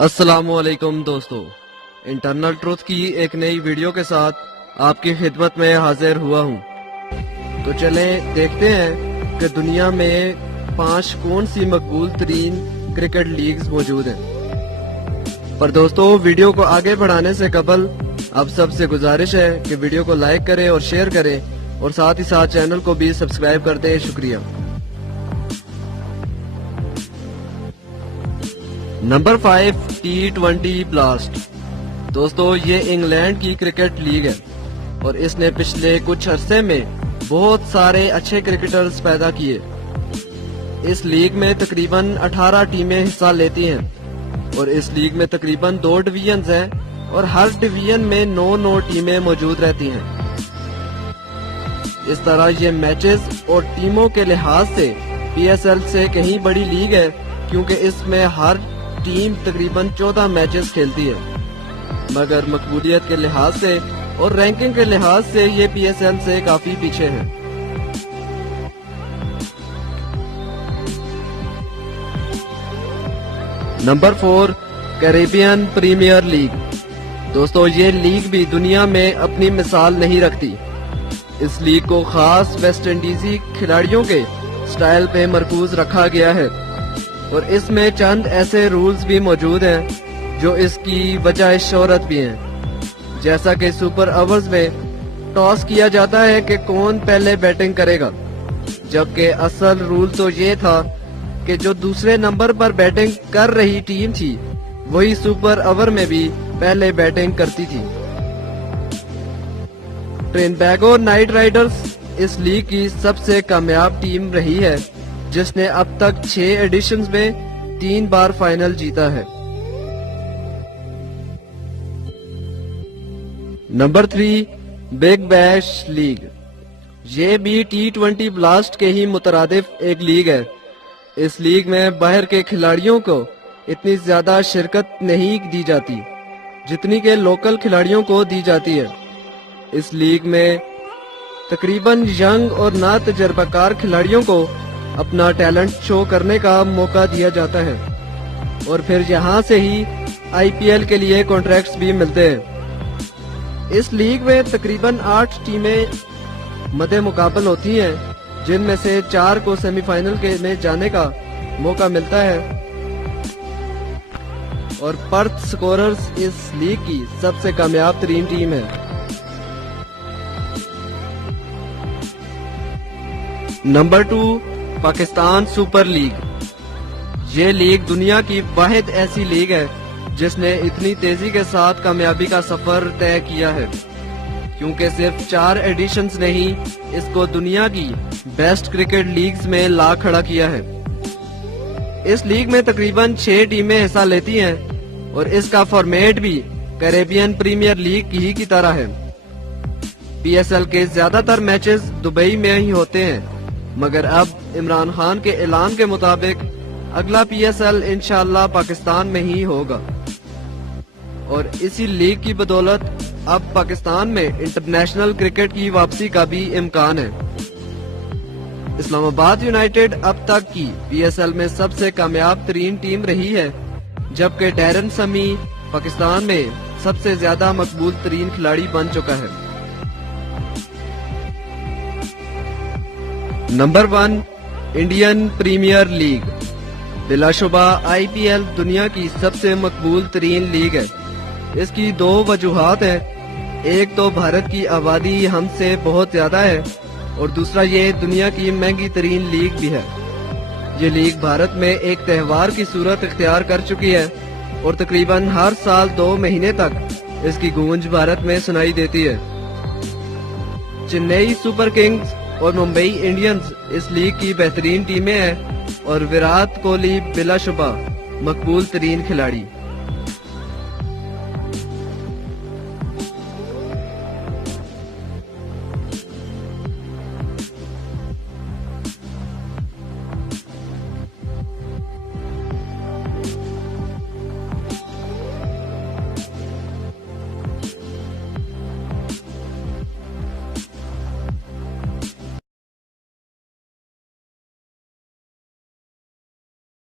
السلام علیکم دوستو، انٹرنل ٹروتھ کی ایک نئی ویڈیو کے ساتھ آپ کی خدمت میں حاضر ہوا ہوں۔ تو چلیں دیکھتے ہیں کہ دنیا میں 5 کون سی مقبول ترین کرکٹ لیگز موجود ہیں۔ پر دوستو، ویڈیو کو آگے بڑھانے سے قبل آپ سب سے گزارش ہے کہ ویڈیو کو لائک کریں اور شیئر کریں، اور ساتھ ہی ساتھ چینل کو بھی سبسکرائب کر دیں۔ شکریہ۔ Number 5 T20 blast. دوستو، یہ انگلینڈ کی کرکٹ لیگ ہے اور اس نے پچھلے کچھ عرصے میں بہت سارے اچھے کرکٹرز پیدا کیے۔ اس لیگ میں تقریباً 18 ٹیمیں حصہ لیتی ہیں اور اس لیگ میں تقریباً 2 ڈویژنز ہیں اور ہر ڈویژن میں 9 ٹیمیں موجود رہتی ہیں۔ اس طرح یہ میچز اور ٹیموں کے لحاظ سے PSL سے کہیں بڑی لیگ ہے، کیونکہ اس میں ہر ٹیم تقریباً 14 میچز کھیلتی ہے، مگر مقبولیت کے لحاظ سے اور رینکنگ کے لحاظ سے یہ PSL سے کافی پیچھے ہے۔ Number 4 Caribbean Premier League. دوستو، یہ لیگ بھی دنیا میں اپنی مثال نہیں رکھتی۔ اس لیگ کو خاص ویسٹ انڈیزی کھلاڑیوں کے سٹائل پہ مرکوز رکھا گیا ہے، اور اس میں چند ایسے رولز بھی موجود ہیں جو اس کی وجہ شہرت بھی ہیں، جیسا کہ سپر اوورز میں ٹاس کیا جاتا ہے کہ کون پہلے بیٹنگ کرے گا، جبکہ اصل رول تو یہ تھا کہ جو دوسرے نمبر پر بیٹنگ کر رہی ٹیم تھی وہی سپر اوور میں بھی پہلے بیٹنگ کرتی تھی۔ ٹرینباگو نائٹ رائڈرز اس لیگ کی سب سے کامیاب ٹیم رہی ہے، جس نے اب تک 6 ایڈیشنز میں 3 بار فائنل جیتا ہے۔ Number 3 Big Bash League. یہ بھی T20 بلاسٹ کے ہی مترادف ایک لیگ ہے۔ اس لیگ میں باہر کے کھلاڑیوں کو اتنی زیادہ شرکت نہیں دی جاتی جتنی کہ لوکل کھلاڑیوں کو دی جاتی ہے۔ اس لیگ میں تقریباً ینگ اور نا تجربہ کار کھلاڑیوں کو اپنا ٹیلنٹ شو کرنے کا موقع دیا جاتا ہے، اور پھر یہاں سے ہی IPL کے لیے کانٹریکٹس بھی ملتے ہیں۔ اس لیگ میں تقریباً 8 ٹیمیں مد مقابل ہوتی ہیں، جن میں سے 4 کو سیمی فائنل میں جانے کا موقع ملتا ہے، اور پرتھ سکوررز اس لیگ کی سب سے کامیاب ترین ٹیم ہے۔ Number 2 Pakistan super league. یہ لیگ دنیا کی واحد ایسی لیگ ہے جس نے اتنی تیزی کے ساتھ کامیابی کا سفر طے کیا ہے، کیونکہ صرف 4 ایڈیشنز نے ہی اس کو دنیا کی بیسٹ کرکٹ لیگز میں لا کھڑا کیا ہے۔ اس لیگ میں تقریباً 6 ٹیمیں حصہ لیتی ہیں، اور اس کا فارمیٹ بھی کیریبین پریمیئر لیگ ہی کی طرح ہے۔ PSL کے زیادہ تر میچز دبئی میں ہی ہوتے ہیں، مگر اب عمران خان کے اعلان کے مطابق اگلا PSL انشاءاللہ پاکستان میں ہی ہوگا، اور اسی لیگ کی بدولت اب پاکستان میں انٹرنیشنل کرکٹ کی واپسی کا بھی امکان ہے۔ اسلام آباد یونائیٹڈ اب تک کی PSL میں سب سے کامیاب ترین ٹیم رہی ہے، جبکہ ڈیرن سمی پاکستان میں سب سے زیادہ مقبول ترین کھلاڑی بن چکا ہے۔ Number 1 Indian Premier League. بلا شبہ IPL دنیا کی سب سے مقبول ترین لیگ ہے۔ اس کی 2 وجوہات ہیں۔ ایک تو بھارت کی آبادی ہم سے بہت زیادہ ہے، اور دوسرا یہ دنیا کی مہنگی ترین لیگ بھی ہے۔ یہ لیگ بھارت میں ایک تہوار کی صورت اختیار کر چکی ہے، اور تقریباً ہر سال 2 مہینے تک اس کی گونج بھارت میں سنائی دیتی ہے۔ چنئی سپر کنگز اور ممبئی انڈینز اس لیگ کی بہترین ٹیمیں ہیں، اور وراٹ کوہلی بلا شبہ مقبول ترین کھلاڑی۔